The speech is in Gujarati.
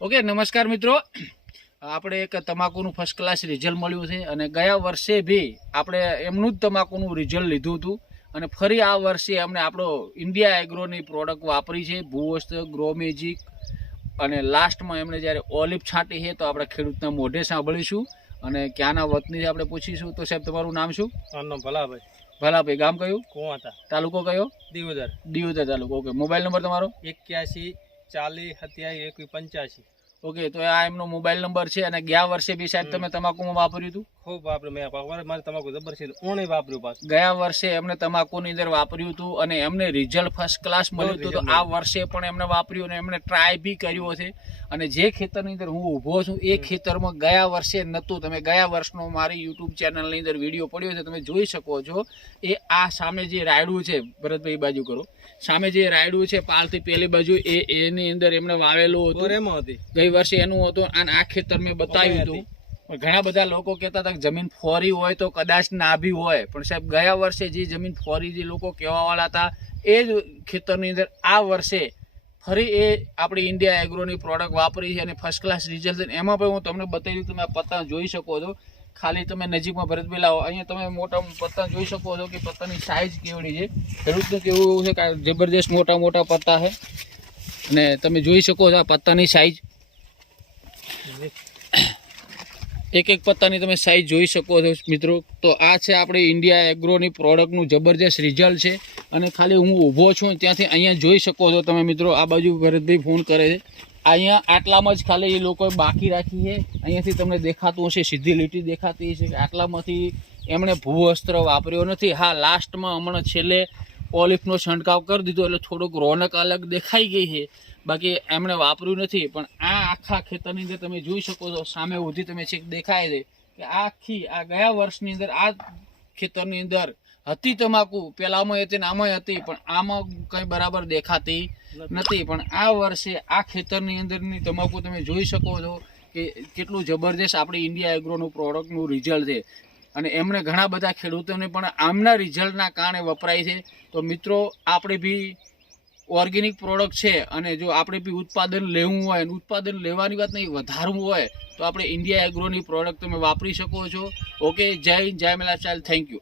ઓકે નમસ્કાર મિત્રો. આપણે એક તમાકુનું ફર્સ્ટ ક્લાસ રિઝલ્ટ મળ્યું છે અને ગયા વર્ષે બી આપણે એમનું જ તમાકુનું રિઝલ્ટ લીધું હતું. અને ફરી આ વર્ષે અમને આપણો ઇન્ડિયા એગ્રોની પ્રોડક્ટ વાપરી છે ભૂવસ્ત ગ્રો મેજિક અને લાસ્ટમાં એમણે જ્યારે ઓલિવ છાંટી છે તો આપણે ખેડૂતના મોઢે સાંભળીશું. અને ક્યાંના વતની આપણે પૂછીશું. તો સાહેબ તમારું નામ શું? ભલાભાઈ. ભલાભાઈ ગામ કયું? કુવા તાલુકો કયો? દિવોદર. દિયોદર તાલુકો. ઓકે મોબાઈલ નંબર તમારો? એક્યાસી ચાલીસ સત્યાવીસ એકવીસ પંચ્યાસી. ઓકે તો આ એમનો મોબાઈલ નંબર છે અને ગયા વર્ષે બી સાહેબ તમે તમાકુમાં વાપર્યું હતું? ખૂબ વાપર્યું મેં મારે તમાકુ જબરજસ્ત ઓણે વાપર્યું પાછું. ગયા વર્ષે એમને તમાકુની અંદર વાપર્યું હતું અને એમને રિઝલ્ટ ફર્સ્ટ ક્લાસ મળ્યું હતું તો આ વર્ષે પણ એમને વાપર્યું અને એમને ટ્રાય બી કર્યો છે. અને જે ખેતરની અંદર હું ઊભો છું એ ખેતરમાં ગયા વર્ષે નહોતું. તમે ગયા વર્ષનો મારી યુટ્યુબ ચેનલની અંદર વીડિયો પડ્યો છે તમે જોઈ શકો છો. એ આ સામે જે રાયડું છે ભરતભાઈ બાજુ કરો. સામે જે રાયડું છે પાલથી પેલી બાજુ એ એની અંદર એમને વાવેલું હતું. એમાં હતી. ગઈ વર્ષે એનું હતું અને આ ખેતર મેં બતાવ્યું હતું. ઘણા બધા લોકો કહેતા હતા કે જમીન ફોરી હોય તો કદાચ ના બી હોય. પણ સાહેબ, ગયા વર્ષે જે જમીન ફોરી જે લોકો કહેવાવાળા હતા, એ જ ખેતરની અંદર આ વર્ષે ફરી એ આપણી ઇન્ડિયા એગ્રોની પ્રોડક્ટ વાપરી છે અને ફર્સ્ટ ક્લાસ રિઝલ્ટ એમાં પણ હું તમને બતાવ્યું તમે આ પત્તા જોઈ શકો છો. ખાલી તમે નજીકમાં ભરતભાઈ લાવો અહીંયા તમે મોટા પત્તા જોઈ શકો છો કે પત્તાની સાઇઝ કેવડી છે. ખેડૂતનું કેવું છે કે જબરદસ્ત મોટા મોટા પત્તા છે. અને તમે જોઈ શકો છો આ પત્તાની સાઇઝ એક એક પત્તાની તમે સાઈઝ જોઈ શકો છો મિત્રો. તો આ છે આપણે ઇન્ડિયા એગ્રોની પ્રોડક્ટનું જબરજસ્ત રિઝલ્ટ છે. અને ખાલી હું ઊભો છું ત્યાંથી અહીંયા જોઈ શકો છો તમે મિત્રો, આ બાજુ ભરતભાઈ ફોન કરે છે. અહીંયા આટલામાં જ ખાલી એ લોકોએ બાકી રાખી છે. અહીંયાથી તમને દેખાતું હશે, સીધી લીટી દેખાતી હશે કે આટલામાંથી એમણે ભૂવસ્ત્ર વાપર્યો નથી. હા લાસ્ટમાં હમણાં છેલ્લે ઓલિફનો છંટકાવ કરી દીધો, એટલે થોડુંક રોનક અલગ દેખાઈ ગઈ છે. બાકી એમણે વાપર્યું નથી, પણ આ આખા ખેતરની અંદર તમે જોઈ શકો છો, સામે ઉધી તમે છેક દેખાય છે કે આખી, આ ગયા વર્ષની અંદર આ ખેતરની અંદર હતી તમાકુ, પેલામાં હતી આમાં હતી, પણ આમાં કંઈ બરાબર દેખાતી નથી. પણ આ વર્ષે આ ખેતરની અંદરની તમાકુ તમે જોઈ શકો છો કે કેટલું જબરજસ્ત આપણી ઇન્ડિયા એગ્રોનું પ્રોડક્ટનું રિઝલ્ટ છે. અને એમણે ઘણા બધા ખેડૂતોને પણ આમના રિઝલ્ટના કારણે વપરાય છે. તો મિત્રો, આપણે બી ઓર્ગેનિક પ્રોડક્ટ છે અને જો આપણે બી ઉત્પાદન લેવું હોય અને ઉત્પાદન લેવાની વાત નહીં, વધારવું હોય, તો આપણે ઇન્ડિયા એગ્રોની પ્રોડક્ટ તમે વાપરી શકો છો. ઓકે જય જય મેલા ચાલ થેન્ક યુ